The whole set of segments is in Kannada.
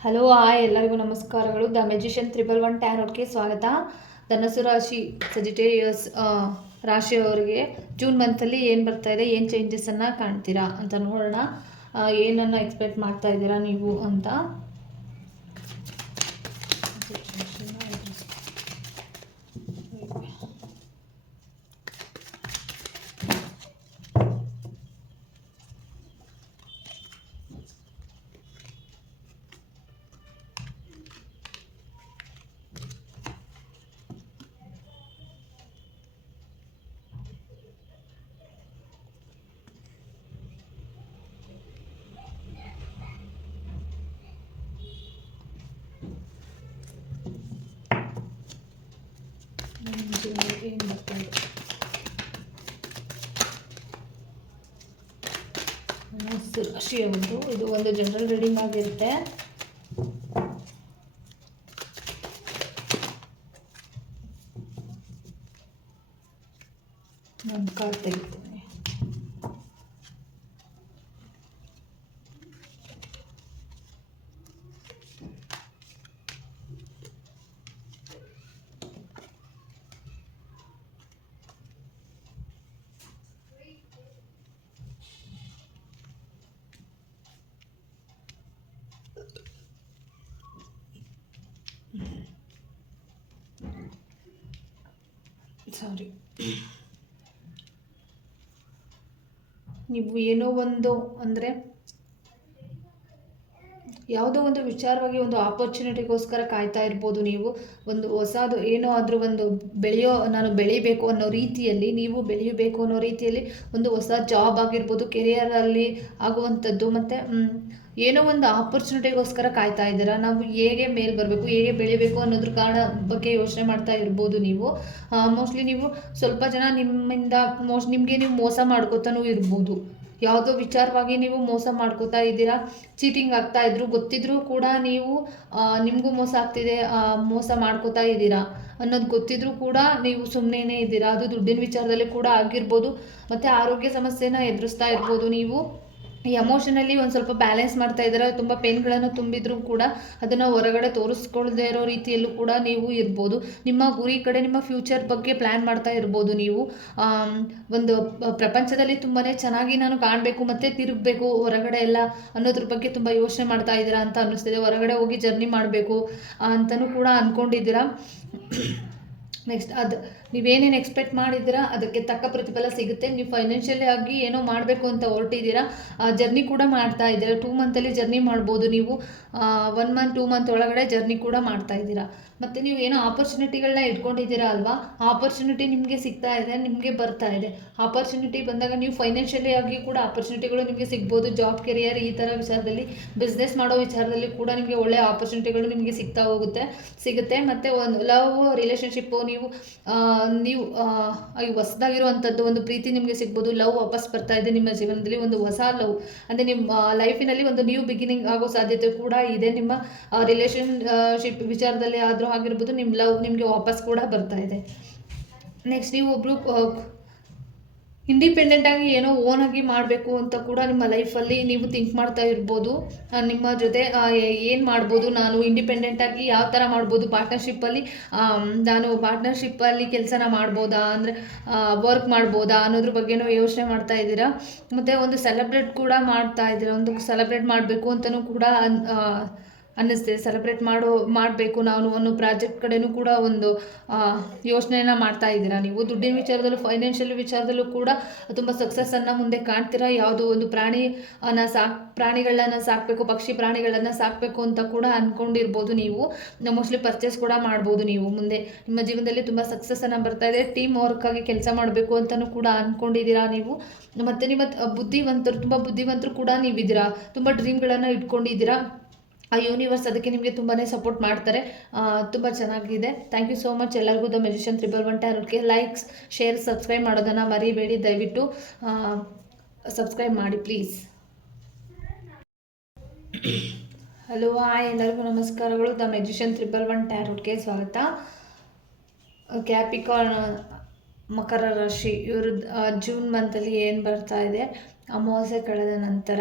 ಹಲೋ ಹಾಯ್ ಎಲ್ಲರಿಗೂ ನಮಸ್ಕಾರಗಳು. ದ ಮೆಜಿಷಿಯನ್ ತ್ರಿಬಲ್ ಒನ್ ಟ್ಯಾರೋಟ್ಗೆ ಸ್ವಾಗತ. ಧನಸು ರಾಶಿ ಸಜಿಟೇರಿಯಸ್ ರಾಶಿಯವರಿಗೆ ಜೂನ್ ಮಂತಲ್ಲಿ ಏನು ಬರ್ತಾ ಇದೆ ಏನು ಚೇಂಜಸನ್ನು ಕಾಣ್ತೀರಾ ಅಂತ ನೋಡೋಣ. ಆ, ಏನನ್ನು ಎಕ್ಸ್ಪೆಕ್ಟ್ ಮಾಡ್ತಾ ಇದ್ದೀರಾ ನೀವು ಅಂತ ನಿಮ್ಮ ಜೀವನದಲ್ಲಿ ಏನು ಬರ್ತಾ ಇದೆ ಒಂದು ಇದು ಒಂದು ಜನರಲ್ ರೀಡಿಂಗ್ ಆಗಿರುತ್ತೆ. ಸಾರಿ ನೀವು ಏನೋ ಒಂದು ಅಂದರೆ ಯಾವುದೋ ಒಂದು ವಿಚಾರವಾಗಿ ಒಂದು ಆಪರ್ಚುನಿಟಿಗೋಸ್ಕರ ಕಾಯ್ತಾ ಇರ್ಬೋದು ನೀವು. ಒಂದು ಹೊಸದು ಏನೋ ಆದರೂ ಒಂದು ಬೆಳೆಯೋ, ನಾನು ಬೆಳಿಬೇಕು ಅನ್ನೋ ರೀತಿಯಲ್ಲಿ, ನೀವು ಬೆಳೆಯಬೇಕು ಅನ್ನೋ ರೀತಿಯಲ್ಲಿ ಒಂದು ಹೊಸ ಜಾಬ್ ಆಗಿರ್ಬೋದು ಕೆರಿಯರಲ್ಲಿ ಆಗುವಂಥದ್ದು. ಮತ್ತು ಏನೋ ಒಂದು ಆಪರ್ಚುನಿಟಿಗೋಸ್ಕರ ಕಾಯ್ತಾ ಇದ್ದೀರಾ? ನಾವು ಹೇಗೆ ಮೇಲೆ ಬರಬೇಕು, ಹೇಗೆ ಬೆಳಿಬೇಕು ಅನ್ನೋದ್ರ ಕಾರಣ ಬಗ್ಗೆ ಯೋಚನೆ ಮಾಡ್ತಾ ಇರ್ಬೋದು ನೀವು. ಮೋಸ್ಟ್ಲಿ ನೀವು ಸ್ವಲ್ಪ ಜನ ನಿಮ್ಮಿಂದ ಮೋಸ್ಟ್ ನಿಮಗೆ ನೀವು ಮೋಸ ಮಾಡ್ಕೋತಾನೂ ಇರ್ಬೋದು. ಯಾವುದೋ ವಿಚಾರವಾಗಿ ನೀವು ಮೋಸ ಮಾಡ್ಕೋತಾ ಇದ್ದೀರಾ, ಚೀಟಿಂಗ್ ಆಗ್ತಾ ಇದ್ರು, ಗೊತ್ತಿದ್ರೂ ಕೂಡ ನೀವು ನಿಮಗೂ ಮೋಸ ಆಗ್ತಿದೆ ಮೋಸ ಮಾಡ್ಕೋತಾ ಇದ್ದೀರಾ ಅನ್ನೋದು ಗೊತ್ತಿದ್ರೂ ಕೂಡ ನೀವು ಸುಮ್ಮನೆ ಇದ್ದೀರಾ. ಅದು ದುಡ್ಡಿನ ವಿಚಾರದಲ್ಲಿ ಕೂಡ ಆಗಿರ್ಬೋದು, ಮತ್ತು ಆರೋಗ್ಯ ಸಮಸ್ಯೆನ ಎದುರಿಸ್ತಾ ಇರ್ಬೋದು ನೀವು. ಎಮೋಷನಲಿ ಒಂದು ಸ್ವಲ್ಪ ಬ್ಯಾಲೆನ್ಸ್ ಮಾಡ್ತಾ ಇದ್ದಾರೆ ತುಂಬ ಪೇನ್ಗಳನ್ನು ತುಂಬಿದ್ರೂ ಕೂಡ ಅದನ್ನು ಹೊರಗಡೆ ತೋರಿಸ್ಕೊಳ್ದೇ ಇರೋ ರೀತಿಯಲ್ಲೂ ಕೂಡ ನೀವು ಇರ್ಬೋದು. ನಿಮ್ಮ ಗುರಿ ಕಡೆ ನಿಮ್ಮ ಫ್ಯೂಚರ್ ಬಗ್ಗೆ ಪ್ಲ್ಯಾನ್ ಮಾಡ್ತಾ ಇರ್ಬೋದು ನೀವು. ಒಂದು ಪ್ರಪಂಚದಲ್ಲಿ ತುಂಬಾ ಚೆನ್ನಾಗಿ ನಾನು ಕಾಣಬೇಕು, ಮತ್ತು ತಿರುಗಬೇಕು ಹೊರಗಡೆ ಎಲ್ಲ ಅನ್ನೋದ್ರ ಬಗ್ಗೆ ತುಂಬ ಯೋಚನೆ ಮಾಡ್ತಾ ಇದ್ದೀರಾ ಅಂತ ಅನ್ನಿಸ್ತಿದೆ. ಹೊರಗಡೆ ಹೋಗಿ ಜರ್ನಿ ಮಾಡಬೇಕು ಅಂತಲೂ ಕೂಡ ಅಂದ್ಕೊಂಡಿದ್ದೀರಾ ನೆಕ್ಸ್ಟ್ ಅದು ನೀವೇನೇನು ಎಕ್ಸ್ಪೆಕ್ಟ್ ಮಾಡಿದ್ದೀರಾ? ಅದಕ್ಕೆ ತಕ್ಕ ಪ್ರತಿಫಲ ಸಿಗುತ್ತೆ. ನೀವು ಫೈನಾನ್ಷಿಯಲಿ ಆಗಿ ಏನೋ ಮಾಡಬೇಕು ಅಂತ ಹೊರಟಿದ್ದೀರಾ. ಜರ್ನಿ ಕೂಡ ಮಾಡ್ತಾ ಇದ್ದೀರಾ. ಟೂ ಮಂತಲ್ಲಿ ಜರ್ನಿ ಮಾಡ್ಬೋದು ನೀವು. ಒನ್ ಮಂತ್ ಟೂ ಮಂತ್ ಒಳಗಡೆ ಜರ್ನಿ ಕೂಡ ಮಾಡ್ತಾ ಇದ್ದೀರಾ. ಮತ್ತು ನೀವು ಏನೋ ಆಪರ್ಚುನಿಟಿಗಳನ್ನ ಇಟ್ಕೊಂಡಿದ್ದೀರಾ ಅಲ್ವಾ? ಆಪರ್ಚುನಿಟಿ ನಿಮಗೆ ಸಿಗ್ತಾ ಇದೆ, ನಿಮಗೆ ಬರ್ತಾ ಇದೆ. ಆಪರ್ಚುನಿಟಿ ಬಂದಾಗ ನೀವು ಫೈನಾನ್ಷಿಯಲಿ ಆಗಿ ಕೂಡ ಆಪರ್ಚುನಿಟಿಗಳು ನಿಮಗೆ ಸಿಗ್ಬೋದು. ಜಾಬ್ ಕೆರಿಯರ್ ಈ ಥರ ವಿಚಾರದಲ್ಲಿ ಬಿಸ್ನೆಸ್ ಮಾಡೋ ವಿಚಾರದಲ್ಲಿ ಕೂಡ ನಿಮಗೆ ಒಳ್ಳೆಯ ಆಪರ್ಚುನಿಟಿಗಳು ನಿಮಗೆ ಸಿಗ್ತಾ ಹೋಗುತ್ತೆ, ಸಿಗುತ್ತೆ. ಮತ್ತು ಒಂದು ಲವ್ ರಿಲೇಷನ್ಶಿಪ್ಪು ನೀವು ಆ, ಈ ಹೊಸದಾಗಿರುವಂಥದ್ದು ಒಂದು ಪ್ರೀತಿ ನಿಮಗೆ ಸಿಗ್ಬೋದು ಲವ್ ವಾಪಸ್ ಬರ್ತಾ ಇದೆ ನಿಮ್ಮ ಜೀವನದಲ್ಲಿ ಒಂದು ಹೊಸ ಲವ್ ಅಂದರೆ ನಿಮ್ಮ ಲೈಫಿನಲ್ಲಿ ಒಂದು ನ್ಯೂ ಬಿಗಿನಿಂಗ್ ಆಗೋ ಸಾಧ್ಯತೆ ಕೂಡ ಇದೆ ನಿಮ್ಮ ರಿಲೇಷನ್ಶಿಪ್ ವಿಚಾರದಲ್ಲಿ ಆದರೂ ಆಗಿರ್ಬೋದು ನಿಮ್ಮ ಲವ್ ನಿಮಗೆ ವಾಪಸ್ ಕೂಡ ಬರ್ತಾ ಇದೆ. ನೆಕ್ಸ್ಟ್ ನೀವು ಒಬ್ಬರು ಇಂಡಿಪೆಂಡೆಂಟ್ ಆಗಿ ಏನೋ ಓನ್ ಆಗಿ ಮಾಡಬೇಕು ಅಂತ ಕೂಡ ನಿಮ್ಮ ಲೈಫಲ್ಲಿ ನೀವು ಥಿಂಕ್ ಮಾಡ್ತಾ ಇರ್ಬೋದು. ನಿಮ್ಮ ಜೊತೆ ಏನು ಮಾಡ್ಬೋದು ನಾನು? ಇಂಡಿಪೆಂಡೆಂಟ್ ಆಗಿ ಯಾವ ಥರ ಮಾಡ್ಬೋದು? ಪಾರ್ಟ್ನರ್ಶಿಪ್ಪಲ್ಲಿ ನಾನು ಪಾರ್ಟ್ನರ್ಶಿಪ್ಪಲ್ಲಿ ಕೆಲಸನ ಮಾಡ್ಬೋದಾ? ಅಂದರೆ ವರ್ಕ್ ಮಾಡ್ಬೋದಾ? ಅನ್ನೋದ್ರ ಬಗ್ಗೆನೂ ಯೋಚನೆ ಮಾಡ್ತಾ ಇದ್ದೀರಾ? ಮತ್ತು ಒಂದು ಸೆಲೆಬ್ರೇಟ್ ಕೂಡ ಮಾಡ್ತಾ ಇದ್ದೀರಾ? ಒಂದು ಸೆಲೆಬ್ರೇಟ್ ಮಾಡಬೇಕು ಅಂತಲೂ ಕೂಡ ಅನ್ನಿಸ್ತಿದೆ ಸೆಲೆಬ್ರೇಟ್ ಮಾಡೋ, ಮಾಡಬೇಕು. ನಾನು ಒಂದು ಪ್ರಾಜೆಕ್ಟ್ ಕಡೆನೂ ಕೂಡ ಒಂದು ಯೋಚನೆಯನ್ನು ಮಾಡ್ತಾ ಇದ್ದೀರಾ ನೀವು? ದುಡ್ಡಿನ ವಿಚಾರದಲ್ಲೂ ಫೈನಾನ್ಷಿಯಲ್ ವಿಚಾರದಲ್ಲೂ ಕೂಡ ತುಂಬ ಸಕ್ಸಸ್ಸನ್ನು ಮುಂದೆ ಕಾಣ್ತೀರಾ? ಯಾವುದೋ ಒಂದು ಪ್ರಾಣಿ ಅನ್ನ ಸಾಕ್, ಪ್ರಾಣಿಗಳನ್ನ ಸಾಕಬೇಕು, ಪಕ್ಷಿ ಪ್ರಾಣಿಗಳನ್ನು ಸಾಕಬೇಕು ಅಂತ ಕೂಡ ಅಂದ್ಕೊಂಡಿರ್ಬೋದು ನೀವು. ಮೋಸ್ಟ್ಲಿ ಪರ್ಚೇಸ್ ಕೂಡ ಮಾಡ್ಬೋದು ನೀವು ಮುಂದೆ. ನಿಮ್ಮ ಜೀವನದಲ್ಲಿ ತುಂಬ ಸಕ್ಸಸ್ಸನ್ನು ಬರ್ತಾ ಇದೆ. ಟೀಮ್ ವರ್ಕಾಗಿ ಕೆಲಸ ಮಾಡಬೇಕು ಅಂತಲೂ ಕೂಡ ಅಂದ್ಕೊಂಡಿದ್ದೀರಾ ನೀವು? ಮತ್ತು ನಿಮ್ಮ, ಬುದ್ಧಿವಂತರು, ತುಂಬ ಬುದ್ಧಿವಂತರು ಕೂಡ ನೀವಿದ್ದೀರಾ? ತುಂಬ ಡ್ರೀಮ್ಗಳನ್ನು ಇಟ್ಕೊಂಡಿದ್ದೀರಾ? ಆ ಯೂನಿವರ್ಸ್ ಅದಕ್ಕೆ ನಿಮಗೆ ತುಂಬಾ ಸಪೋರ್ಟ್ ಮಾಡ್ತಾರೆ. ತುಂಬ ಚೆನ್ನಾಗಿದೆ. ಥ್ಯಾಂಕ್ ಯು ಸೋ ಮಚ್ ಎಲ್ಲರಿಗೂ. ದ ಮೆಜಿಷನ್ ತ್ರಿಬಲ್ ಒನ್ ಟ್ಯಾರೋಟ್ಗೆ ಲೈಕ್ಸ್ ಶೇರ್ ಸಬ್ಸ್ಕ್ರೈಬ್ ಮಾಡೋದನ್ನು ಮರಿಬೇಡಿ. ದಯವಿಟ್ಟು ಸಬ್ಸ್ಕ್ರೈಬ್ ಮಾಡಿ ಪ್ಲೀಸ್ ಹಲೋ ಹಾಯ್ ಎಲ್ಲರಿಗೂ ನಮಸ್ಕಾರಗಳು. ದ ಮೆಜಿಷನ್ ತ್ರಿಬಲ್ ಒನ್ ಟ್ಯಾರೋಟ್ಗೆ ಸ್ವಾಗತ. ಕ್ಯಾಪಿಕಾರ್ನ್ ಮಕರ ರಾಶಿ ಇವರು ಜೂನ್ ಮಂತಲ್ಲಿ ಏನು ಬರ್ತಾ ಇದೆ? ಅಮಾವಾಸ್ಯೆ ಕಳೆದ ನಂತರ.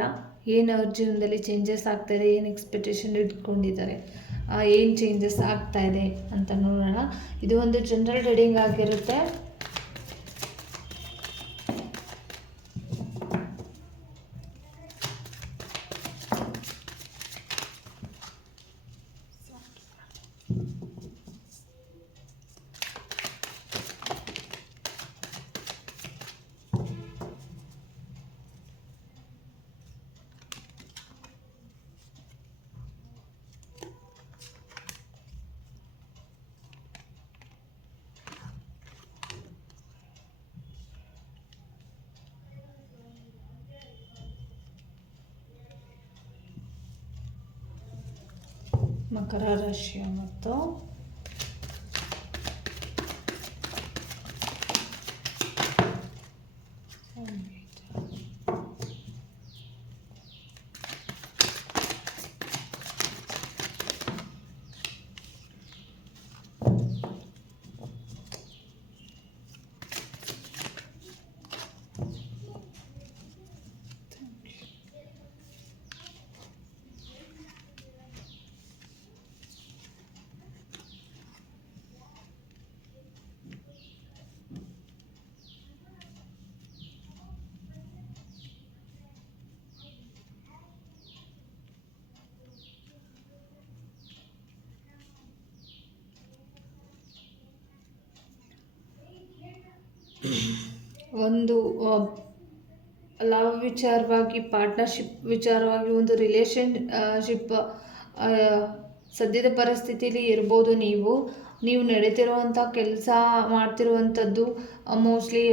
ಏನು ಅವ್ರ ಜೀವನದಲ್ಲಿ ಚೇಂಜಸ್ ಆಗ್ತಾಯಿದೆ ಏನು ಎಕ್ಸ್ಪೆಕ್ಟೇಷನ್ ಇಟ್ಕೊಂಡಿದ್ದಾರೆ ಏನು ಚೇಂಜಸ್ ಆಗ್ತಾ ಇದೆ ಅಂತ ನೋಡೋಣ. ಇದು ಒಂದು ಜನರಲ್ ರೀಡಿಂಗ್ ಆಗಿರುತ್ತೆ. ಮಕರ ರಾಶಿಯ ಮತ್ತು ಒಂದು ಲವ್ ವಿಚಾರವಾಗಿ ಪಾರ್ಟ್ನರ್ಶಿಪ್ ವಿಚಾರವಾಗಿ ಒಂದು ರಿಲೇಷನ್ ಶಿಪ್ ಸದ್ಯದ ಪರಿಸ್ಥಿತಿಲಿ ಇರ್ಬೋದು ನೀವು. ನೀವು ನಡೀತಿರುವಂಥ ಕೆಲಸ ಮಾಡ್ತಿರುವಂಥದ್ದು ಮೋಸ್ಟ್ಲಿ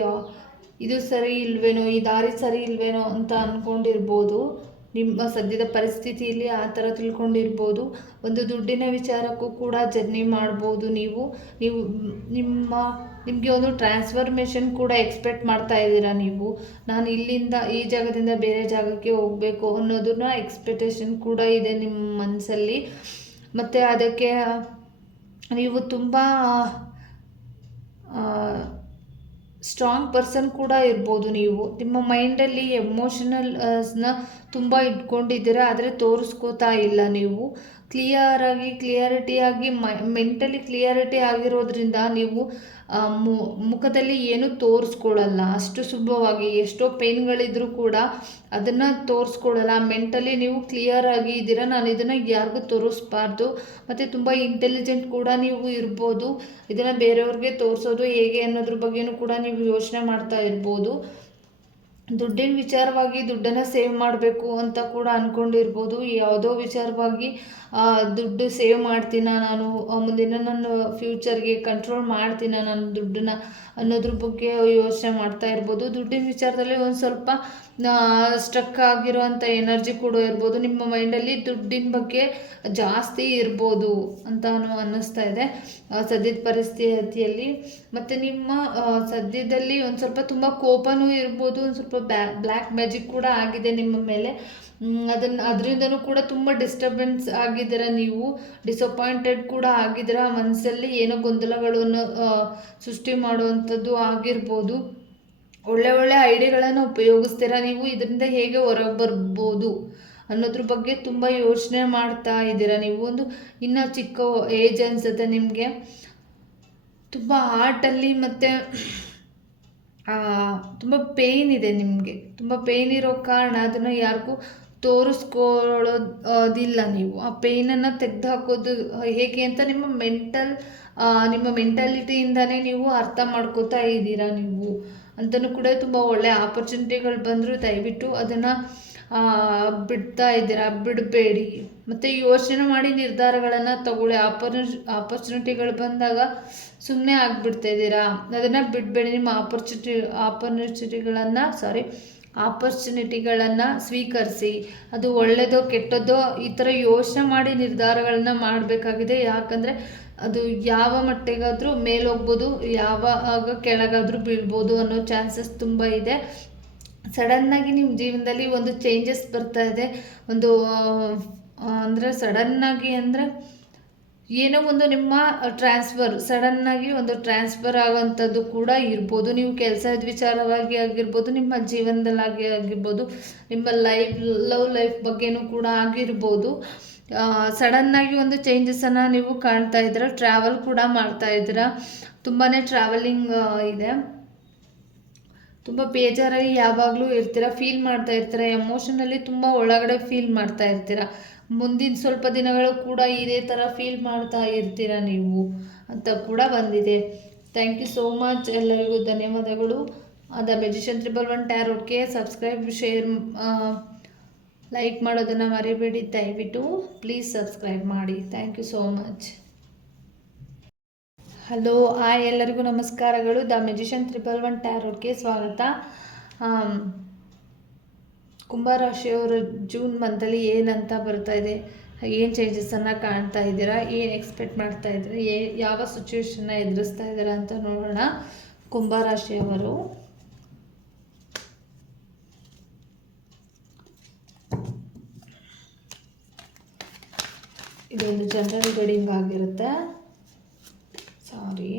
ಇದು ಸರಿ ಇಲ್ವೇನೋ, ಈ ದಾರಿ ಸರಿ ಇಲ್ವೇನೋ ಅಂತ ಅಂದ್ಕೊಂಡಿರ್ಬೋದು ನಿಮ್ಮ ಸದ್ಯದ ಪರಿಸ್ಥಿತಿಯಲ್ಲಿ ಆ ಥರ ತಿಳ್ಕೊಂಡಿರ್ಬೋದು. ಒಂದು ದುಡ್ಡಿನ ವಿಚಾರಕ್ಕೂ ಕೂಡ ಜರ್ನಿ ಮಾಡ್ಬೋದು ನೀವು. ನೀವು ನಿಮ್ಮ ನಿಮಗೆ ಒಂದು ಟ್ರಾನ್ಸ್ಫರ್ಮೇಷನ್ ಕೂಡ ಎಕ್ಸ್ಪೆಕ್ಟ್ ಮಾಡ್ತಾ ಇದ್ದೀರಾ ನೀವು? ನಾನು ಇಲ್ಲಿಂದ ಈ ಜಾಗದಿಂದ ಬೇರೆ ಜಾಗಕ್ಕೆ ಹೋಗಬೇಕು ಅನ್ನೋದನ್ನ ಎಕ್ಸ್ಪೆಕ್ಟೇಷನ್ ಕೂಡ ಇದೆ ನಿಮ್ಮ ಮನಸ್ಸಲ್ಲಿ ಮತ್ತು ಅದಕ್ಕೆ, ನೀವು ತುಂಬ ಸ್ಟ್ರಾಂಗ್ ಪರ್ಸನ್ ಕೂಡ ಇರ್ಬೋದು ನೀವು. ನಿಮ್ಮ ಮೈಂಡಲ್ಲಿ ಎಮೋಷನಲ್ಸ್ನ ತುಂಬ ಇಟ್ಕೊಂಡಿದ್ದೀರಾ, ಆದರೆ ತೋರಿಸ್ಕೋತಾ ಇಲ್ಲ ನೀವು. ಕ್ಲಿಯರಾಗಿ ಕ್ಲಿಯಾರಿಟಿಯಾಗಿ ಮೈ ಮೆಂಟಲಿ ಕ್ಲಿಯರಿಟಿ ಆಗಿರೋದ್ರಿಂದ ನೀವು ಮುಖದಲ್ಲಿ ಏನು ತೋರಿಸ್ಕೊಳ್ಳಲ್ಲ ಅಷ್ಟು ಸುಲಭವಾಗಿ ಎಷ್ಟೋ ಪೇನ್ಗಳಿದ್ರೂ ಕೂಡ ಅದನ್ನು ತೋರಿಸ್ಕೊಳ್ಳಲ್ಲ ಮೆಂಟಲಿ ನೀವು ಕ್ಲಿಯರ್ ಆಗಿ ಇದ್ದೀರಾ? ನಾನು ಇದನ್ನು ಯಾರಿಗೂ ತೋರಿಸ್ಬಾರ್ದು. ಮತ್ತು ತುಂಬ ಇಂಟೆಲಿಜೆಂಟ್ ಕೂಡ ನೀವು ಇರ್ಬೋದು. ಇದನ್ನು ಬೇರೆಯವ್ರಿಗೆ ತೋರಿಸೋದು ಹೇಗೆ ಅನ್ನೋದ್ರ ಬಗ್ಗೆಯೂ ಕೂಡ ನೀವು ಯೋಚನೆ ಮಾಡ್ತಾ ಇರ್ಬೋದು. ದುಡ್ಡಿನ ವಿಚಾರವಾಗಿ ದುಡ್ಡನ್ನು ಸೇವ್ ಮಾಡಬೇಕು ಅಂತ ಕೂಡ ಅಂದ್ಕೊಂಡಿರ್ಬೋದು ಯಾವುದೋ ವಿಚಾರವಾಗಿ ದುಡ್ಡು ಸೇವ್ ಮಾಡ್ತೀನ ನಾನು ಮುಂದಿನ ನನ್ನ ಫ್ಯೂಚರ್ಗೆ ಕಂಟ್ರೋಲ್ ಮಾಡ್ತೀನ ನಾನು ದುಡ್ಡನ್ನ ಅನ್ನೋದ್ರ ಬಗ್ಗೆ ಯೋಚನೆ ಮಾಡ್ತಾ ಇರ್ಬೋದು. ದುಡ್ಡಿನ ವಿಚಾರದಲ್ಲಿ ಒಂದು ಸ್ವಲ್ಪ ಸ್ಟ್ರಕ್ ಆಗಿರುವಂಥ ಎನರ್ಜಿ ಕೂಡ ಇರ್ಬೋದು. ನಿಮ್ಮ ಮೈಂಡಲ್ಲಿ ದುಡ್ಡಿನ ಬಗ್ಗೆ ಜಾಸ್ತಿ ಇರ್ಬೋದು ಅಂತ ಅನ್ನಿಸ್ತಾ ಇದೆ. ಸದ್ಯದ ಪರಿಸ್ಥಿತಿಯಲ್ಲಿ. ಮತ್ತು ನಿಮ್ಮ ಸದ್ಯದಲ್ಲಿ ಒಂದು ಸ್ವಲ್ಪ ತುಂಬ ಕೋಪನೂ ಇರ್ಬೋದು, ಒಂದು ಸ್ವಲ್ಪ ಬ್ಯಾ ಬ್ಲ್ಯಾಕ್ ಮ್ಯಾಜಿಕ್ ಕೂಡ ಆಗಿದೆ ನಿಮ್ಮ ಮೇಲೆ. ಅದನ್ನು, ಅದರಿಂದನೂ ಕೂಡ ತುಂಬ ಡಿಸ್ಟರ್ಬೆನ್ಸ್ ಆಗಿದ್ದೀರ ನೀವು? ಡಿಸಪಾಯಿಂಟೆಡ್ ಕೂಡ ಆಗಿದ್ದೀರ? ಮನಸ್ಸಲ್ಲಿ ಏನೋ ಗೊಂದಲಗಳನ್ನು ಸೃಷ್ಟಿ ಮಾಡುವಂಥದ್ದು ಆಗಿರ್ಬೋದು. ಒಳ್ಳೆ ಒಳ್ಳೆ ಐಡಿಯಾಗಳನ್ನು ಉಪಯೋಗಿಸ್ತೀರಾ ನೀವು? ಇದರಿಂದ ಹೇಗೆ ಹೊರಗೆ ಬರ್ಬೋದು ಅನ್ನೋದ್ರ ಬಗ್ಗೆ ತುಂಬ ಯೋಚನೆ ಮಾಡ್ತಾ ಇದ್ದೀರಾ ನೀವು? ಒಂದು ಇನ್ನೂ ಚಿಕ್ಕ ಏಜ್ ಅನಿಸುತ್ತೆ ನಿಮಗೆ. ತುಂಬ ಹಾರ್ಟಲ್ಲಿ ಮತ್ತು ತುಂಬ ಪೇಯ್ನ್ ಇದೆ ನಿಮಗೆ. ತುಂಬ ಪೇಯ್ನ್ ಇರೋ ಕಾರಣ ಅದನ್ನು ಯಾರಿಗೂ ತೋರಿಸ್ಕೊಳ್ಳೋದಿಲ್ಲ ನೀವು. ಆ ಪೇಯ್ನನ್ನು ತೆಗೆದು ಹಾಕೋದು ಹೇಗೆ ಅಂತ ನಿಮ್ಮ ಮೆಂಟಲ್ ನಿಮ್ಮ ಮೆಂಟಾಲಿಟಿಯಿಂದನೇ ನೀವು ಅರ್ಥ ಮಾಡ್ಕೋತಾ ಇದ್ದೀರಾ ನೀವು? ಅಂತಲೂ ಕೂಡ ತುಂಬ ಒಳ್ಳೆಯ ಆಪರ್ಚುನಿಟಿಗಳು ಬಂದರೂ. ದಯವಿಟ್ಟು ಅದನ್ನು ಬಿಡ್ತಾ ಇದ್ದೀರಾ, ಬಿಡಬೇಡಿ. ಮತ್ತು ಯೋಚನೆ ಮಾಡಿ ನಿರ್ಧಾರಗಳನ್ನು ತಗೊಳ್ಳಿ. ಆಪರ್ಚು ಆಪರ್ಚುನಿಟಿಗಳು ಬಂದಾಗ ಸುಮ್ಮನೆ ಆಗಿಬಿಡ್ತಾ ಇದ್ದೀರಾ? ಅದನ್ನು ಬಿಡಬೇಡಿ. ನಿಮ್ಮ ಆಪರ್ಚುನಿಟಿ ಆಪರ್ಚುನಿಟಿಗಳನ್ನು ಸಾರಿ ಆಪರ್ಚುನಿಟಿಗಳನ್ನು ಸ್ವೀಕರಿಸಿ. ಅದು ಒಳ್ಳೆಯದೋ ಕೆಟ್ಟದ್ದೋ ಈ ಥರ ಯೋಚನೆ ಮಾಡಿ ನಿರ್ಧಾರಗಳನ್ನ ಮಾಡಬೇಕಾಗಿದೆ. ಯಾಕಂದರೆ ಅದು ಯಾವ ಮಟ್ಟಿಗಾದರೂ ಮೇಲೆ ಹೋಗ್ಬೋದು ಯಾವಾಗ ಕೆಳಗಾದರೂ ಬೀಳ್ಬೋದು ಅನ್ನೋ ಚಾನ್ಸಸ್ ತುಂಬ ಇದೆ. ಸಡನ್ನಾಗಿ ನಿಮ್ಮ ಜೀವನದಲ್ಲಿ ಒಂದು ಚೇಂಜಸ್ ಬರ್ತಾ ಇದೆ. ಒಂದು ಅಂದರೆ ಸಡನ್ನಾಗಿ ಅಂದರೆ ಏನೋ ಒಂದು ನಿಮ್ಮ ಟ್ರಾನ್ಸ್ಫರ್ ಸಡನ್ನಾಗಿ ಒಂದು ಟ್ರಾನ್ಸ್ಫರ್ ಆಗೋವಂಥದ್ದು ಕೂಡ ಇರ್ಬೋದು. ನೀವು ಕೆಲಸದ ವಿಚಾರವಾಗಿ ಆಗಿರ್ಬೋದು, ನಿಮ್ಮ ಜೀವನದಲ್ಲಾಗಿ ಆಗಿರ್ಬೋದು, ನಿಮ್ಮ ಲೈಫ್ ಲವ್ ಲೈಫ್ ಬಗ್ಗೆನೂ ಕೂಡ ಆಗಿರ್ಬೋದು. ಸಡನ್ನಾಗಿ ಒಂದು ಚೇಂಜಸನ್ನು ನೀವು ಕಾಣ್ತಾ ಇದ್ದೀರ? ಟ್ರಾವೆಲ್ ಕೂಡ ಮಾಡ್ತಾ ಇದ್ದೀರಾ? ತುಂಬಾ ಟ್ರಾವೆಲಿಂಗ್ ಇದೆ. ತುಂಬ ಬೇಜಾರಾಗಿ ಯಾವಾಗಲೂ ಇರ್ತೀರ? ಫೀಲ್ ಮಾಡ್ತಾ ಇರ್ತೀರ? ಎಮೋಷನಲ್ಲಿ ತುಂಬ ಒಳಗಡೆ ಫೀಲ್ ಮಾಡ್ತಾ ಇರ್ತೀರ? ಮುಂದಿನ ಸ್ವಲ್ಪ ದಿನಗಳು ಕೂಡ ಇದೇ ಥರ ಫೀಲ್ ಮಾಡ್ತಾ ಇರ್ತೀರ ನೀವು? ಅಂತ ಕೂಡ ಬಂದಿದೆ. ಥ್ಯಾಂಕ್ ಯು ಸೋ ಮಚ್ ಎಲ್ಲರಿಗೂ ಧನ್ಯವಾದಗಳು. ಅದ ಮೆಜಿಷನ್ ತ್ರಿಬಲ್ ಒನ್ ಟ್ಯಾರೋಟ್ಗೆ ಸಬ್ಸ್ಕ್ರೈಬ್, ಶೇರ್ ಲೈಕ್ ಮಾಡೋದನ್ನು ಮರಿಬೇಡಿ, ದಯವಿಟ್ಟು ಪ್ಲೀಸ್ ಸಬ್ಸ್ಕ್ರೈಬ್ ಮಾಡಿ. Thank you so much hello hi ಎಲ್ಲರಿಗೂ ನಮಸ್ಕಾರಗಳು. ದ ಮೆಜಿಷನ್ ತ್ರಿಪಲ್ ಒನ್ ಟ್ಯಾರೋಟ್ಗೆ ಸ್ವಾಗತ. ಕುಂಭರಾಶಿಯವರು ಜೂನ್ ಮಂತಲ್ಲಿ ಏನಂತ ಬರ್ತಾ ಇದೆ, ಏನು ಚೇಂಜಸನ್ನು ಕಾಣ್ತಾ ಇದ್ದೀರಾ, ಏನು ಎಕ್ಸ್ಪೆಕ್ಟ್ ಮಾಡ್ತಾ ಇದ್ದೀರಾ ಯಾವ ಸಿಚುವೇಶನ್ನ ಎದುರಿಸ್ತಾ ಇದ್ದೀರಾ ಅಂತ ನೋಡೋಣ. ಕುಂಭರಾಶಿಯವರು. ಇದೊಂದು ಜನರಲ್ ರೀಡಿಂಗ್ ಆಗಿರುತ್ತೆ. ಸಾರಿ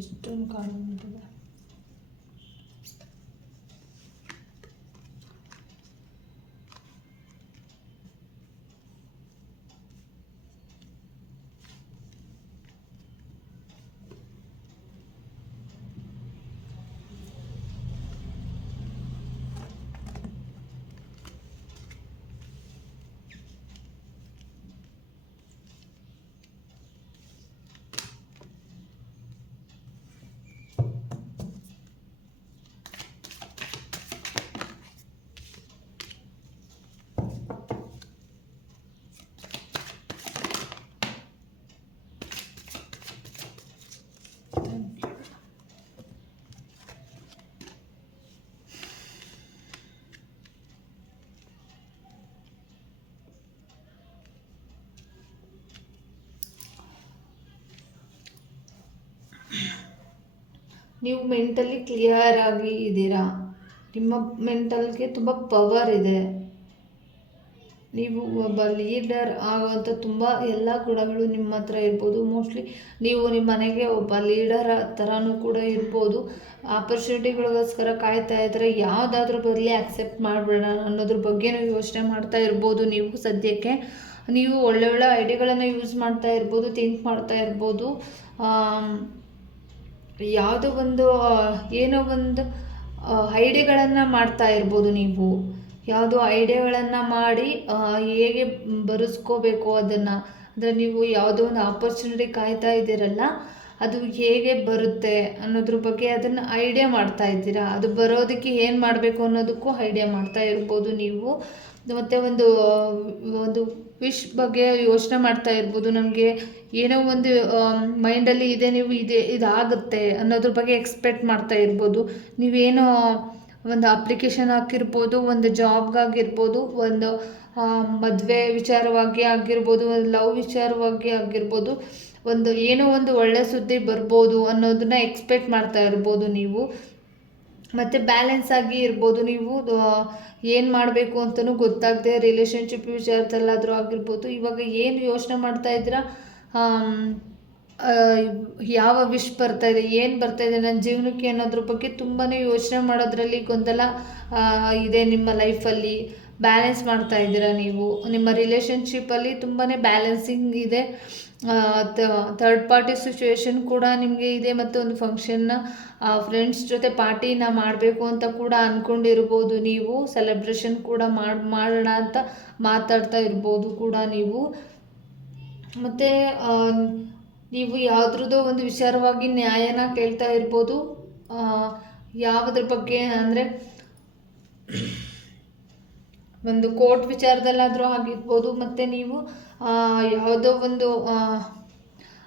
üstün kalındı. ನೀವು ಮೆಂಟಲಿ ಕ್ಲಿಯರ್ ಆಗಿ ಇದ್ದೀರಾ? ನಿಮ್ಮ ಮೆಂಟಲ್ಗೆ ತುಂಬ ಪವರ್ ಇದೆ. ನೀವು ಒಬ್ಬ ಲೀಡರ್ ಆಗುವಂಥ ತುಂಬ ಎಲ್ಲ ಗುಣಗಳು ನಿಮ್ಮ ಹತ್ರ ಇರ್ಬೋದು. ಮೋಸ್ಟ್ಲಿ ನೀವು ನಿಮ್ಮ ಮನೆಗೆ ಒಬ್ಬ ಲೀಡರ್ ಥರನೂ ಕೂಡ ಇರ್ಬೋದು. ಆಪರ್ಚುನಿಟಿಗಳಿಗೋಸ್ಕರ ಕಾಯ್ತಾ ಇದ್ದರೆ ಯಾವುದಾದ್ರೂ ಬರಲಿ ಆಕ್ಸೆಪ್ಟ್ ಮಾಡಬೇಡ ಅನ್ನೋದ್ರ ಬಗ್ಗೆನೂ ಯೋಚನೆ ಮಾಡ್ತಾ ಇರ್ಬೋದು ನೀವು ಸದ್ಯಕ್ಕೆ. ನೀವು ಒಳ್ಳೆ ಒಳ್ಳೆ ಐಡಿಯಾಗಳನ್ನು ಯೂಸ್ ಮಾಡ್ತಾ ಇರ್ಬೋದು ಥಿಂಕ್ ಮಾಡ್ತಾ ಇರ್ಬೋದು. ಯಾವುದೋ ಒಂದು ಏನೋ ಒಂದು ಐಡಿಯಾಗಳನ್ನು ಮಾಡ್ತಾ ಇರ್ಬೋದು ನೀವು. ಯಾವುದೋ ಐಡಿಯಾಗಳನ್ನು ಮಾಡಿ ಹೇಗೆ ಬರೆಸ್ಕೋಬೇಕು ಅದನ್ನು. ಅಂದರೆ ನೀವು ಯಾವುದೋ ಒಂದು ಆಪರ್ಚುನಿಟಿ ಕಾಯ್ತಾ ಇದ್ದೀರಲ್ಲ, ಅದು ಹೇಗೆ ಬರುತ್ತೆ ಅನ್ನೋದ್ರ ಬಗ್ಗೆ ಅದನ್ನು ಐಡಿಯಾ ಮಾಡ್ತಾ ಇದ್ದೀರಾ. ಅದು ಬರೋದಕ್ಕೆ ಏನು ಮಾಡಬೇಕು ಅನ್ನೋದಕ್ಕೂ ಐಡಿಯಾ ಮಾಡ್ತಾ ಇರ್ಬೋದು ನೀವು. ಮತ್ತು ಒಂದು ಒಂದು ವಿಶ್ ಬಗ್ಗೆ ಯೋಚನೆ ಮಾಡ್ತಾ ಇರ್ಬೋದು. ನನಗೆ ಏನೋ ಒಂದು ಮೈಂಡಲ್ಲಿ ಇದೆ, ನೀವು ಇದೆ, ಇದಾಗುತ್ತೆ ಅನ್ನೋದ್ರ ಬಗ್ಗೆ ಎಕ್ಸ್ಪೆಕ್ಟ್ ಮಾಡ್ತಾ ಇರ್ಬೋದು. ನೀವೇನೋ ಒಂದು ಅಪ್ಲಿಕೇಶನ್ ಹಾಕಿರ್ಬೋದು, ಒಂದು ಜಾಬ್ಗಾಗಿರ್ಬೋದು ಒಂದು ಮದುವೆ ವಿಚಾರವಾಗಿ ಆಗಿರ್ಬೋದು, ಒಂದು ಲವ್ ವಿಚಾರವಾಗಿ ಆಗಿರ್ಬೋದು, ಒಂದು ಏನೋ ಒಂದು ಒಳ್ಳೆ ಸುದ್ದಿ ಬರ್ಬೋದು ಅನ್ನೋದನ್ನ ಎಕ್ಸ್ಪೆಕ್ಟ್ ಮಾಡ್ತಾ ಇರ್ಬೋದು ನೀವು. ಮತ್ತು ಬ್ಯಾಲೆನ್ಸ್ ಆಗಿ ಇರ್ಬೋದು. ನೀವು ಏನು ಮಾಡಬೇಕು ಅಂತಲೂ ಗೊತ್ತಾಗದೆ ರಿಲೇಷನ್ಶಿಪ್ ವಿಚಾರದಲ್ಲಾದರೂ ಆಗಿರ್ಬೋದು. ಇವಾಗ ಏನು ಯೋಚನೆ ಮಾಡ್ತಾ ಇದ್ದೀರಾ? ಯಾವ ವಿಷ್ ಬರ್ತಾ ಇದೆ? ಏನು ಬರ್ತಾ ಇದೆ? ನನ್ನ ಜೀವನಕ್ಕೆ ಅನ್ನೋದ್ರ ಬಗ್ಗೆ ತುಂಬಾ ಯೋಚನೆ ಮಾಡೋದ್ರಲ್ಲಿ ಗೊಂದಲ ಇದೆ ನಿಮ್ಮ ಲೈಫಲ್ಲಿ ಬ್ಯಾಲೆನ್ಸ್ ಮಾಡ್ತಾ ಇದ್ದೀರಾ ನೀವು? ನಿಮ್ಮ ರಿಲೇಷನ್ಶಿಪ್ಪಲ್ಲಿ ತುಂಬಾ ಬ್ಯಾಲೆನ್ಸಿಂಗ್ ಇದೆ. ಥರ್ಡ್ ಪಾರ್ಟಿ ಸಿಚುವೇಶನ್ ಕೂಡ ನಿಮಗೆ ಇದೆ ಮತ್ತು ಒಂದು ಫಂಕ್ಷನ್ನ ಫ್ರೆಂಡ್ಸ್ ಜೊತೆ ಪಾರ್ಟಿನ ಮಾಡಬೇಕು ಅಂತ ಕೂಡ ಅಂದ್ಕೊಂಡಿರ್ಬೋದು ನೀವು. ಸೆಲೆಬ್ರೇಷನ್ ಕೂಡ ಮಾಡಿ, ಮಾಡೋಣ ಅಂತ ಮಾತಾಡ್ತಾ ಇರ್ಬೋದು ಕೂಡ ನೀವು. ಮತ್ತು ನೀವು ಯಾವುದ್ರದ್ದೋ ಒಂದು ವಿಚಾರವಾಗಿ ನ್ಯಾಯನ ಕೇಳ್ತಾ ಇರ್ಬೋದು. ಯಾವುದ್ರ ಬಗ್ಗೆ ಅಂದರೆ ಒಂದು ಕೋರ್ಟ್ ವಿಚಾರದಲ್ಲಾದರೂ ಆಗಿರ್ಬೋದು, ಮತ್ತು ನೀವು ಯಾವುದೋ ಒಂದು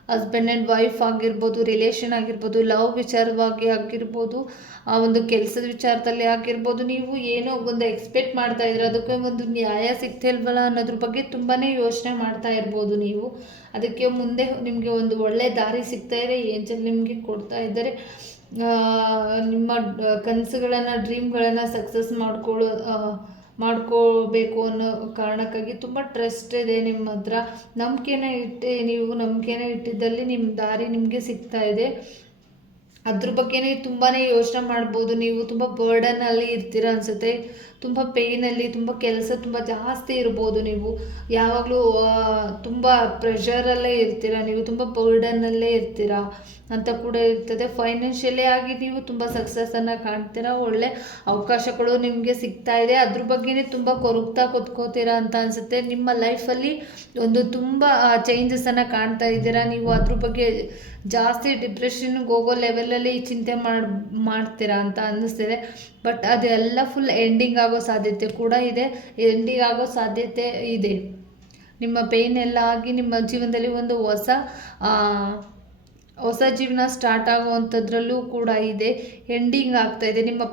ಹಸ್ಬೆಂಡ್ ಆ್ಯಂಡ್ ವೈಫ್ ಆಗಿರ್ಬೋದು ರಿಲೇಷನ್ ಆಗಿರ್ಬೋದು ಲವ್ ವಿಚಾರವಾಗಿ ಆಗಿರ್ಬೋದು, ಆ, ಒಂದು ಕೆಲಸದ ವಿಚಾರದಲ್ಲಿ ಆಗಿರ್ಬೋದು, ನೀವು ಏನೋ ಒಂದು ಎಕ್ಸ್ಪೆಕ್ಟ್ ಮಾಡ್ತಾ ಇದ್ರೆ ಅದಕ್ಕೆ ಒಂದು ನ್ಯಾಯ ಸಿಗ್ತಿಲ್ವಲ್ಲ ಅನ್ನೋದ್ರ ಬಗ್ಗೆ ತುಂಬಾ ಯೋಚನೆ ಮಾಡ್ತಾ ಇರ್ಬೋದು ನೀವು. ಅದಕ್ಕೆ ಮುಂದೆ ನಿಮಗೆ ಒಂದು ಒಳ್ಳೆ ದಾರಿ ಸಿಗ್ತಾ ಇದೆ, ಏಂಜಲ್ ನಿಮಗೆ ಕೊಡ್ತಾ ಇದ್ದಾರೆ. ನಿಮ್ಮ ಕನಸುಗಳನ್ನು ಡ್ರೀಮ್ಗಳನ್ನು ಸಕ್ಸಸ್ ಮಾಡ್ಕೊಳ್ಳೋ ಮಾಡ್ಕೋಬೇಕು ಅನ್ನೋ ಕಾರಣಕ್ಕಾಗಿ ತುಂಬ ಟ್ರಸ್ಟ್ ಇದೆ ನಿಮ್ಮ ಹತ್ರ. ನಂಬಿಕೆನ ಇಟ್ಟು ನೀವು, ನಂಬಿಕೆನ ಇಟ್ಟಿದ್ದಲ್ಲಿ ನಿಮ್ಮ ದಾರಿ ನಿಮಗೆ ಸಿಗ್ತಾ ಇದೆ. ಅದ್ರ ಬಗ್ಗೆನೇ ತುಂಬಾ ಯೋಚನೆ ಮಾಡ್ಬೋದು. ನೀವು ತುಂಬ ಬರ್ಡನಲ್ಲಿ ಇರ್ತೀರ ಅನಿಸುತ್ತೆ. ತುಂಬ ಪೇಯ್ನಲ್ಲಿ ತುಂಬ ಕೆಲಸ ತುಂಬ ಜಾಸ್ತಿ ಇರ್ಬೋದು ನೀವು. ಯಾವಾಗಲೂ ತುಂಬ ಪ್ರೆಷರಲ್ಲೇ ಇರ್ತೀರ. ನೀವು ತುಂಬ ಬರ್ಡನ್ನಲ್ಲೇ ಇರ್ತೀರ ಅಂತ ಕೂಡ ಇರ್ತದೆ. ಫೈನಾನ್ಷಿಯಲಿ ಆಗಿ ನೀವು ತುಂಬ ಸಕ್ಸಸ್ಸನ್ನು ಕಾಣ್ತೀರ. ಒಳ್ಳೆ ಅವಕಾಶಗಳು ನಿಮಗೆ ಸಿಗ್ತಾ ಇದೆ. ಅದ್ರ ಬಗ್ಗೆನೇ ತುಂಬ ಕೊರಗ್ತಾ ಕೂತ್ಕೋತೀರಾ ಅಂತ ಅನಿಸುತ್ತೆ. ನಿಮ್ಮ ಲೈಫಲ್ಲಿ ಒಂದು ತುಂಬ ಚೇಂಜಸನ್ನು ಕಾಣ್ತಾ ಇದ್ದೀರಾ. ನೀವು ಅದ್ರ ಬಗ್ಗೆ ಜಾಸ್ತಿ ಡಿಪ್ರೆಷನ್ಗೆ ಹೋಗೋ ಲೆವೆಲಲ್ಲಿ ಚಿಂತೆ ಮಾಡಿ, ಮಾಡ್ತೀರಾ ಅಂತ ಅನ್ನಿಸ್ತಿದೆ. ಬಟ್ ಅದೆಲ್ಲ ಫುಲ್ ಎಂಡಿಂಗ್ ಆಗೋ ಸಾಧ್ಯತೆ ಕೂಡ ಇದೆ. ಎಂಡಿಂಗ್ ಆಗೋ ಸಾಧ್ಯತೆ ಇದೆ. ನಿಮ್ಮ ಪೇಯ್ನ್ ಎಲ್ಲ ಆಗಿ ನಿಮ್ಮ ಜೀವನದಲ್ಲಿ ಒಂದು ಹೊಸ ಹೊಸ ಜೀವನ ಸ್ಟಾರ್ಟ್ ಆಗುವಂಥದ್ರಲ್ಲೂ ಕೂಡ ಇದೆ. ಎಂಡಿಂಗ್ ಆಗ್ತಾ ಇದೆ. ನಿಮ್ಮ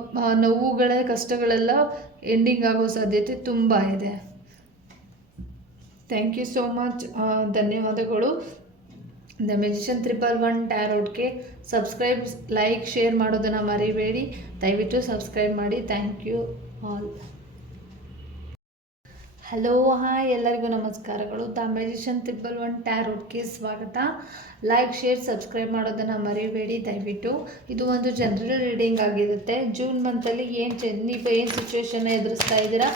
ನೋವುಗಳ, ಕಷ್ಟಗಳೆಲ್ಲ ಎಂಡಿಂಗ್ ಆಗೋ ಸಾಧ್ಯತೆ ತುಂಬ ಇದೆ. ಥ್ಯಾಂಕ್ ಯು ಸೋ ಮಚ್ ಧನ್ಯವಾದಗಳು. ದ ಮೆಜಿಷನ್ ತ್ರಿಪಲ್ ಒನ್ ಟ್ಯಾರೋಟ್ಗೆ ಸಬ್ಸ್ಕ್ರೈಬ್ ಲೈಕ್ ಶೇರ್ ಮಾಡೋದನ್ನು ಮರಿಬೇಡಿ. ದಯವಿಟ್ಟು ಸಬ್ಸ್ಕ್ರೈಬ್ ಮಾಡಿ. Thank you all hello hi ಎಲ್ಲರಿಗೂ ನಮಸ್ಕಾರಗಳು. ದ ಮೆಜಿಷನ್ ತ್ರಿಪಲ್ ಒನ್ ಟ್ಯಾರೋಟ್ಗೆ ಸ್ವಾಗತ. ಲೈಕ್ ಶೇರ್ ಸಬ್ಸ್ಕ್ರೈಬ್ ಮಾಡೋದನ್ನು ಮರಿಬೇಡಿ. ದಯವಿಟ್ಟು. ಇದು ಒಂದು ಜನರಲ್ ರೀಡಿಂಗ್ ಆಗಿರುತ್ತೆ. ಜೂನ್ ಮಂತಲ್ಲಿ ಏನು ಚೇಂಜ್ ನೀವು ಏನು ಸಿಚುವೇಶನ್ ಎದುರಿಸ್ತಾ ಇದ್ದೀರಾ?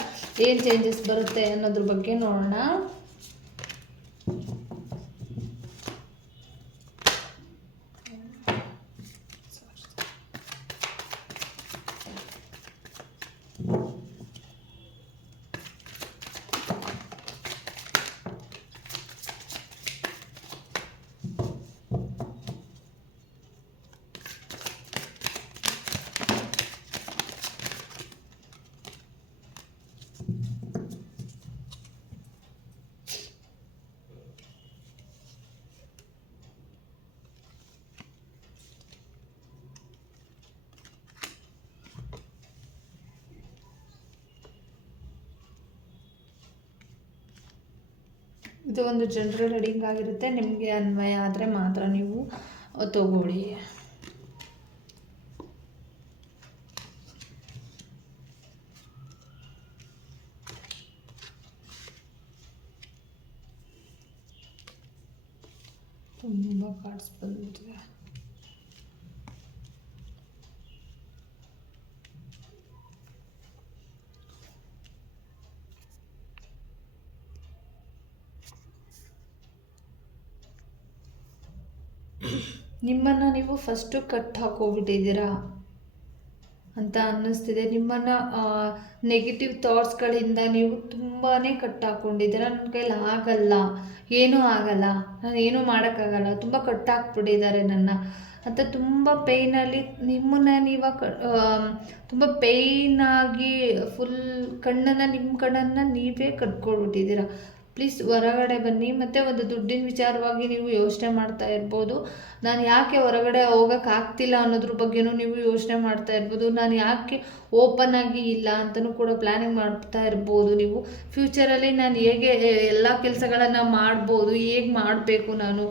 ಏನು ಚೇಂಜಸ್ ಬರುತ್ತೆ ಅನ್ನೋದ್ರ ಬಗ್ಗೆ ನೋಡೋಣ. ಇದು ಒಂದು ಜನರಲ್ ರೀಡಿಂಗ್ ಆಗಿರುತ್ತೆ. ನಿಮಗೆ ಅನ್ವಯ ಆದರೆ ಮಾತ್ರ ನೀವು ತಗೊಳ್ಳಿ. ನಿಮ್ಮನ್ನು ನೀವು ಫಸ್ಟು ಕಟ್ ಹಾಕೋಗ್ಬಿಟ್ಟಿದ್ದೀರಾ ಅಂತ ಅನ್ನಿಸ್ತಿದೆ. ನಿಮ್ಮನ್ನು ನೆಗೆಟಿವ್ ಥಾಟ್ಸ್ಗಳಿಂದ ನೀವು ತುಂಬಾ ಕಟ್ ಹಾಕ್ಕೊಂಡಿದ್ದೀರಾ ನನ್ನ ಕೈಲಿ ಆಗಲ್ಲ, ಏನೂ ಆಗಲ್ಲ, ನಾನು ಏನೂ ಮಾಡೋಕ್ಕಾಗಲ್ಲ, ತುಂಬ ಕಟ್ ಹಾಕ್ಬಿಟ್ಟಿದ್ದಾರೆ ನನ್ನ. ಅಂತ ತುಂಬ ಪೇಯ್ನಲ್ಲಿ ನಿಮ್ಮನ್ನು ನೀವು ಕ ತುಂಬ ಪೇಯ್ನಾಗಿ ಫುಲ್ ಕಣ್ಣನ್ನು ನಿಮ್ಮ ಕಣ್ಣನ್ನು ನೀವೇ ಕಟ್ಕೊಳ್ಬಿಟ್ಟಿದ್ದೀರಾ. ಪ್ಲೀಸ್ ಹೊರಗಡೆ ಬನ್ನಿ. ಮತ್ತು ಒಂದು ದುಡ್ಡಿನ ವಿಚಾರವಾಗಿ ನೀವು ಯೋಚನೆ ಮಾಡ್ತಾ ಇರ್ಬೋದು. ನಾನು ಯಾಕೆ ಹೊರಗಡೆ ಹೋಗೋಕ್ಕಾಗ್ತಿಲ್ಲ ಅನ್ನೋದ್ರ ಬಗ್ಗೆನೂ ನೀವು ಯೋಚನೆ ಮಾಡ್ತಾ ಇರ್ಬೋದು. ನಾನು ಯಾಕೆ ಓಪನ್ ಆಗಿ ಇಲ್ಲ ಅಂತಲೂ ಕೂಡ ಪ್ಲ್ಯಾನಿಂಗ್ ಮಾಡ್ತಾ ಇರ್ಬೋದು ನೀವು. ಫ್ಯೂಚರಲ್ಲಿ ನಾನು ಹೇಗೆ ಎಲ್ಲ ಕೆಲಸಗಳನ್ನು ಮಾಡ್ಬೋದು, ಹೇಗೆ ಮಾಡಬೇಕು ನಾನು?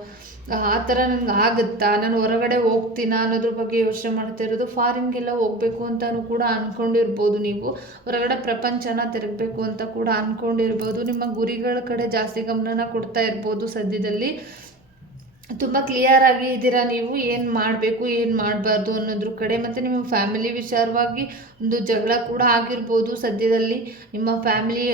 ಆ ಥರ ನಂಗೆ ಆಗುತ್ತಾ? ನಾನು ಹೊರಗಡೆ ಹೋಗ್ತೀನಾ ಅನ್ನೋದ್ರ ಬಗ್ಗೆ ಯೋಚನೆ ಮಾಡ್ತಾ ಇರೋದು. ಫಾರಿನ್ಗೆಲ್ಲ ಹೋಗಬೇಕು ಅಂತಲೂ ಕೂಡ ಅಂದ್ಕೊಂಡಿರ್ಬೋದು ನೀವು. ಹೊರಗಡೆ ಪ್ರಪಂಚನ ತಿರುಗಬೇಕು ಅಂತ ಕೂಡ ಅಂದ್ಕೊಂಡಿರ್ಬೋದು ನಿಮ್ಮ ಗುರಿಗಳ ಕಡೆ ಜಾಸ್ತಿ ಗಮನನ ಕೊಡ್ತಾ ಇರ್ಬೋದು ಸದ್ಯದಲ್ಲಿ. ತುಂಬ ಕ್ಲಿಯರ್ ಆಗಿ ಇದ್ದೀರಾ ನೀವು? ಏನು ಮಾಡಬೇಕು, ಏನು ಮಾಡಬಾರ್ದು ಅನ್ನೋದ್ರ ಕಡೆ ಮತ್ತು ನಿಮ್ಮ ಫ್ಯಾಮಿಲಿ ವಿಚಾರವಾಗಿ ಒಂದು ಜಗಳ ಕೂಡ ಆಗಿರ್ಬೋದು ಸದ್ಯದಲ್ಲಿ. ನಿಮ್ಮ ಫ್ಯಾಮಿಲಿ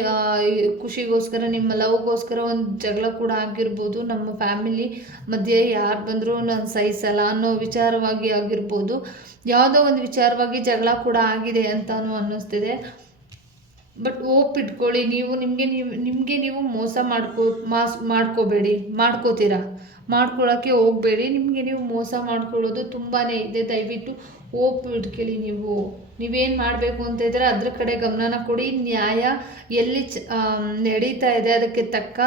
ಖುಷಿಗೋಸ್ಕರ, ನಿಮ್ಮ ಲವ್ಗೋಸ್ಕರ ಒಂದು ಜಗಳ ಕೂಡ ಆಗಿರ್ಬೋದು. ನಮ್ಮ ಫ್ಯಾಮಿಲಿ ಮಧ್ಯೆ ಯಾರು ಬಂದರೂ ನಾನು ಸಹಿಸಲ್ಲ ಅನ್ನೋ ವಿಚಾರವಾಗಿ ಆಗಿರ್ಬೋದು. ಯಾವುದೋ ಒಂದು ವಿಚಾರವಾಗಿ ಜಗಳ ಕೂಡ ಆಗಿದೆ ಅಂತಲೂ ಅನ್ನಿಸ್ತಿದೆ. ಬಟ್ ಓಪ್ ಇಟ್ಕೊಳ್ಳಿ ನೀವು ನಿಮಗೆ ನೀವು ನಿಮಗೆ ನೀವು ಮೋಸ ಮಾಡ್ಕೋ, ಮಾಸ್, ಮಾಡ್ಕೋಬೇಡಿ, ಮಾಡ್ಕೋತೀರಾ? ಮಾಡ್ಕೊಳ್ಳೋಕ್ಕೆ ಹೋಗಬೇಡಿ. ನಿಮಗೆ ನೀವು ಮೋಸ ಮಾಡ್ಕೊಳ್ಳೋದು ತುಂಬಾ ಇದೆ. ದಯವಿಟ್ಟು ಓಪ್ ಇಟ್ಕೊಳ್ಳಿ ನೀವು. ನೀವೇನು ಮಾಡಬೇಕು ಅಂತ ಇದ್ದರೆ ಅದ್ರ ಕಡೆ ಗಮನನ ಕೊಡಿ. ನ್ಯಾಯ ಎಲ್ಲಿ ಚ ನಡೀತಾ ಇದೆ ಅದಕ್ಕೆ ತಕ್ಕ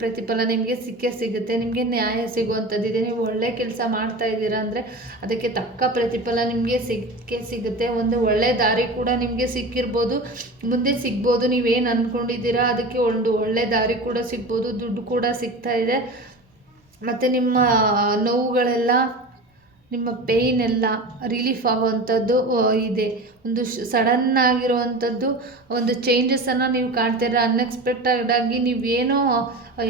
ಪ್ರತಿಫಲ ನಿಮಗೆ ಸಿಕ್ಕೇ ಸಿಗುತ್ತೆ. ನಿಮಗೆ ನ್ಯಾಯ ಸಿಗುವಂಥದ್ದಿದೆ ನೀವು ಒಳ್ಳೆ ಕೆಲಸ ಮಾಡ್ತಾ ಇದ್ದೀರಾ ಅಂದರೆ ಅದಕ್ಕೆ ತಕ್ಕ ಪ್ರತಿಫಲ ನಿಮಗೆ ಸಿಕ್ಕೇ ಸಿಗುತ್ತೆ. ಒಂದು ಒಳ್ಳೆ ದಾರಿ ಕೂಡ ನಿಮಗೆ ಸಿಕ್ಕಿರ್ಬೋದು. ಮುಂದೆ ಸಿಗ್ಬೋದು. ನೀವೇನು ಅಂದ್ಕೊಂಡಿದ್ದೀರಾ ಅದಕ್ಕೆ ಒಂದು ಒಳ್ಳೆ ದಾರಿ ಕೂಡ ಸಿಗ್ಬೋದು. ದುಡ್ಡು ಕೂಡ ಸಿಗ್ತಾ ಇದೆ. ಮತ್ತು ನಿಮ್ಮ ನೋವುಗಳೆಲ್ಲ, ನಿಮ್ಮ ಪೇಯ್ನ್ ಎಲ್ಲ ರಿಲೀಫ್ ಆಗುವಂಥದ್ದು ಇದೆ. ಒಂದು ಸಡನ್ ಆಗಿರುವಂಥದ್ದು, ಒಂದು ಚೇಂಜಸನ್ನು ನೀವು ಕಾಣ್ತೀರ? ಅನ್ಎಕ್ಸ್ಪೆಕ್ಟೆಡ್ ಆಗಿ ನೀವೇನೋ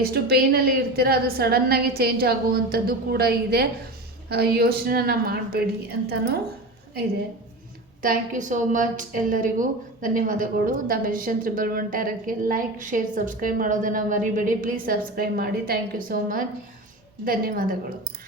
ಎಷ್ಟು ಪೇಯ್ನಲ್ಲಿ ಇರ್ತೀರ, ಅದು ಸಡನ್ನಾಗಿ ಚೇಂಜ್ ಆಗುವಂಥದ್ದು ಕೂಡ ಇದೆ. ಯೋಚನೆನ ಮಾಡಬೇಡಿ ಅಂತಲೂ ಇದೆ. ಥ್ಯಾಂಕ್ ಯು ಸೋ ಮಚ್ ಎಲ್ಲರಿಗೂ. ಧನ್ಯವಾದಗಳು. ದ ಮೆಜಿಷನ್ ತ್ರಿಬಲ್ ಒನ್ ಟ್ಯಾರಕ್ಕೆ ಲೈಕ್ ಶೇರ್ ಸಬ್ಸ್ಕ್ರೈಬ್ ಮಾಡೋದನ್ನು ಮರಿಬೇಡಿ. ಪ್ಲೀಸ್ ಸಬ್ಸ್ಕ್ರೈಬ್ ಮಾಡಿ. ಥ್ಯಾಂಕ್ ಯು ಸೋ ಮಚ್ ಧನ್ಯವಾದಗಳು.